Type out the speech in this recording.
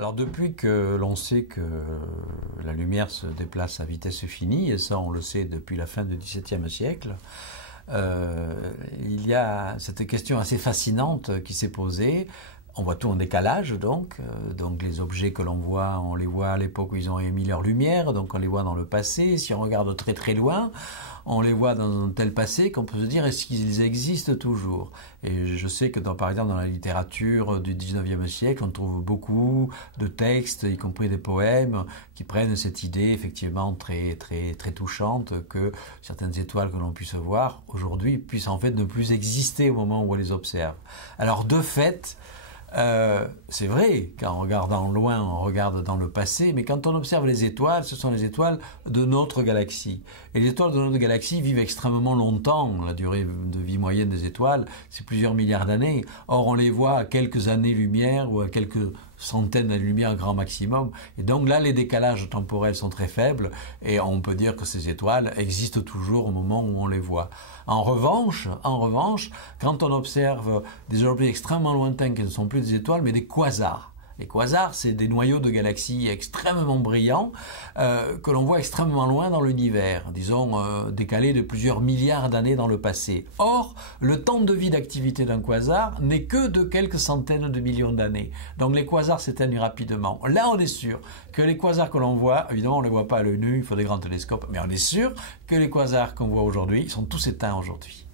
Alors depuis que l'on sait que la lumière se déplace à vitesse finie, et ça on le sait depuis la fin du XVIIe siècle, il y a cette question assez fascinante qui s'est posée. On voit tout en décalage donc les objets que l'on voit, on les voit à l'époque où ils ont émis leur lumière, donc on les voit dans le passé. Si on regarde très très loin, on les voit dans un tel passé qu'on peut se dire est-ce qu'ils existent toujours. Et je sais que par exemple dans la littérature du XIXe siècle, on trouve beaucoup de textes, y compris des poèmes, qui prennent cette idée effectivement très très très touchante que certaines étoiles que l'on puisse voir aujourd'hui puissent en fait ne plus exister au moment où on les observe. Alors de fait, c'est vrai qu'en regardant loin, on regarde dans le passé, mais quand on observe les étoiles, ce sont les étoiles de notre galaxie. Et les étoiles de notre galaxie vivent extrêmement longtemps. La durée de vie moyenne des étoiles, c'est plusieurs milliards d'années. Or, on les voit à quelques années-lumière ou à quelques centaines d'années-lumière grand maximum. Et donc là, les décalages temporels sont très faibles et on peut dire que ces étoiles existent toujours au moment où on les voit. En revanche, quand on observe des objets extrêmement lointains qui ne sont plus des étoiles, mais des quasars. Les quasars, c'est des noyaux de galaxies extrêmement brillants que l'on voit extrêmement loin dans l'univers, disons décalés de plusieurs milliards d'années dans le passé. Or, le temps de vie d'activité d'un quasar n'est que de quelques centaines de millions d'années. Donc les quasars s'éteignent rapidement. Là, on est sûr que les quasars que l'on voit, évidemment on ne les voit pas à l'œil nu, il faut des grands télescopes, mais on est sûr que les quasars qu'on voit aujourd'hui sont tous éteints aujourd'hui.